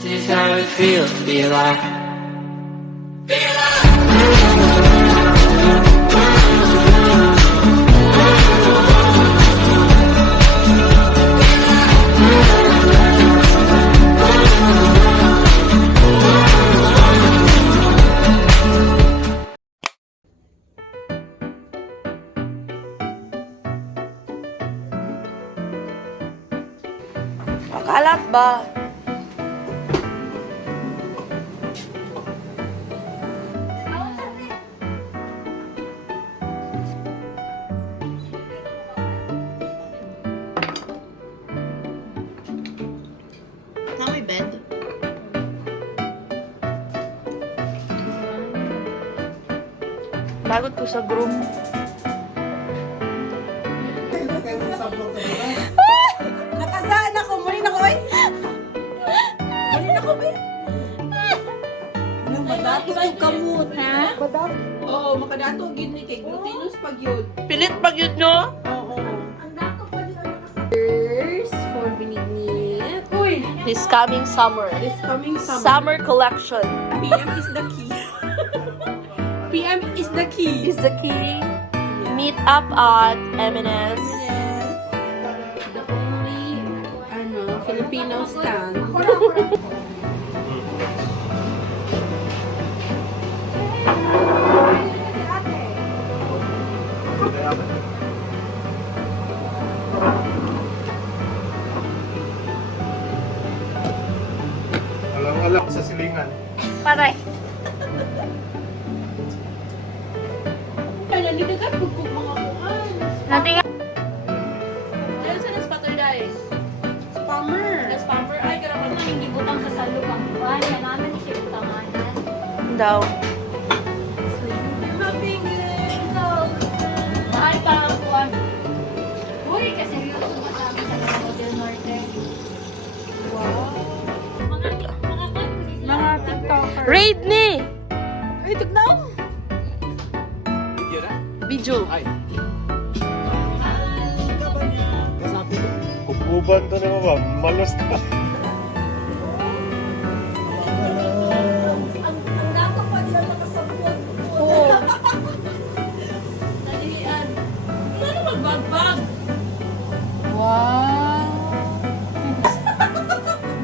This is how it feels to be alive. Makalat ba? Na may bed. Bagot ko sa groom. Nakasaan ako. Muli na ko eh. Muli na ko eh. Madato yung kamot. Ha? Oo, makadato. Gini kay glutinous pag yun. Pilit pag yun, no? Oo. First for binignit. Uy! This coming summer. This coming summer. Summer collection PM is the key. PM is the key. is the key. Meet up at M&S. Yes. The only, Filipino stand. Alam ko sa silingan. Paray. Ay, nanidagat po kung mga kuhan. Natinga. Diyan sa Nespater guys. Spammer. Spamper. Ay, karapan na hindi butang sa salubang. Wala naman siya butanganan. Daw. Nothing good. Mahal pa ang kuwan. Uy, kasi seryoso ba sa amin sa mga Hotel Norte? Wow. Mga TikToker. Raid ni! Ay, tignan. Video. Kukuban to naman ba? Malos ka. Ang dato pa nila nakasabot. Oo. Nalilian. Ano magbagbag? Wow.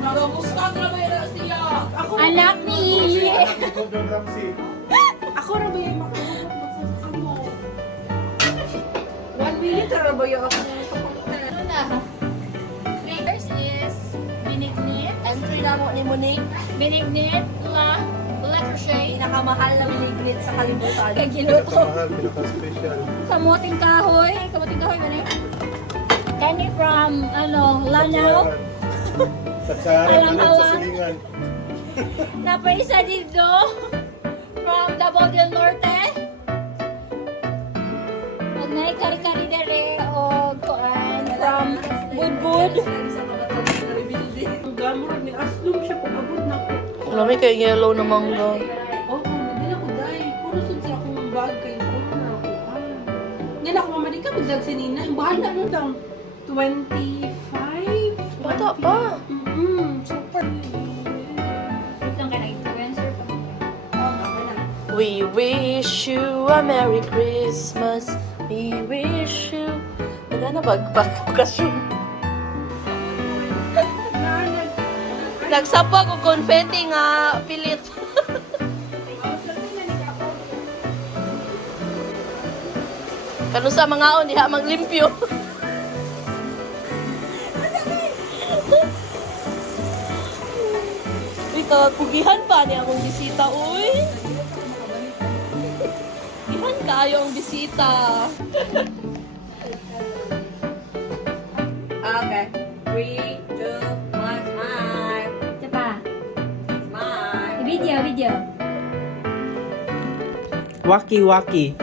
Nagamusta ka na ba yun siya? Ako Anak ni Ili. Gordon Ramsay. Ako na ba yung makakabot magsasamo? 1 minute na ba yung ako? Ano na? First is binignit. Entry na mo ni Monique. Binignit, la crochet. Pinakamahal na malignit sa kalibutan. Kagiluto. Mahal, pinaka-special. Kamuting kahoy. Kamuting kahoy ba na eh? Kani from, Lanao. Tatsaran, Alam, alam sa alam. silingan. Napaisa dito. From Davao del Norte. Pag na kari-kari dere o kuan from Budbud. Ang gamor ni Aslum siya pagabot na ko. Alam mo kay yellow na mangga. Oo, hindi na ko dahil. Puro sud sa akong bag kay ko na ako. Hindi na ako mamali ka magdag sinina. Ang bahala na daw. 25? Bata pa. Super. Wait lang ka na influencer pa. We wish you a Merry Christmas. We wish you... Nagana bakasyon. Nagsapa ko confetti nga pilit. Kano sa mga on diha maglimpyo. Ika kugihan pa ni among bisita uy. Ihan kaayo ang bisita. Okay. 3, 2, 1, smile. Ito pa. Smile. Video. Waki-waki.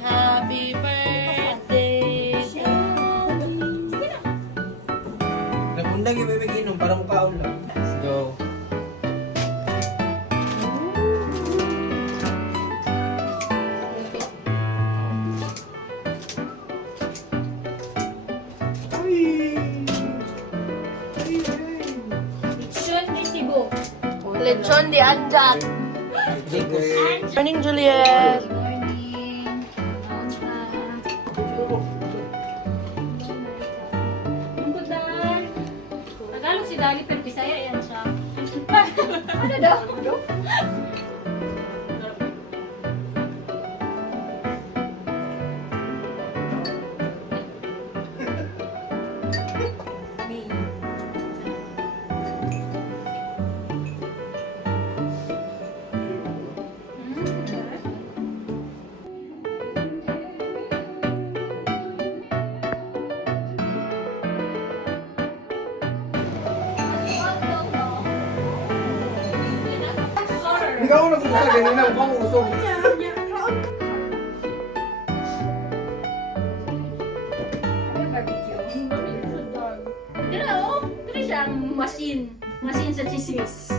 Happy birthday. Nagundang yung bibig inom para mukhaon lang. Let's go. Lechon di anjak. Morning, Juliet. Morning. Tungkol dan. Tagalog si Dali pero Bisaya yan siya. Ano daw? Hindi ka ako nag-usag, ganyan na mukhang usog. Dito, oh. Dito siyang machine. Machine sa cheese.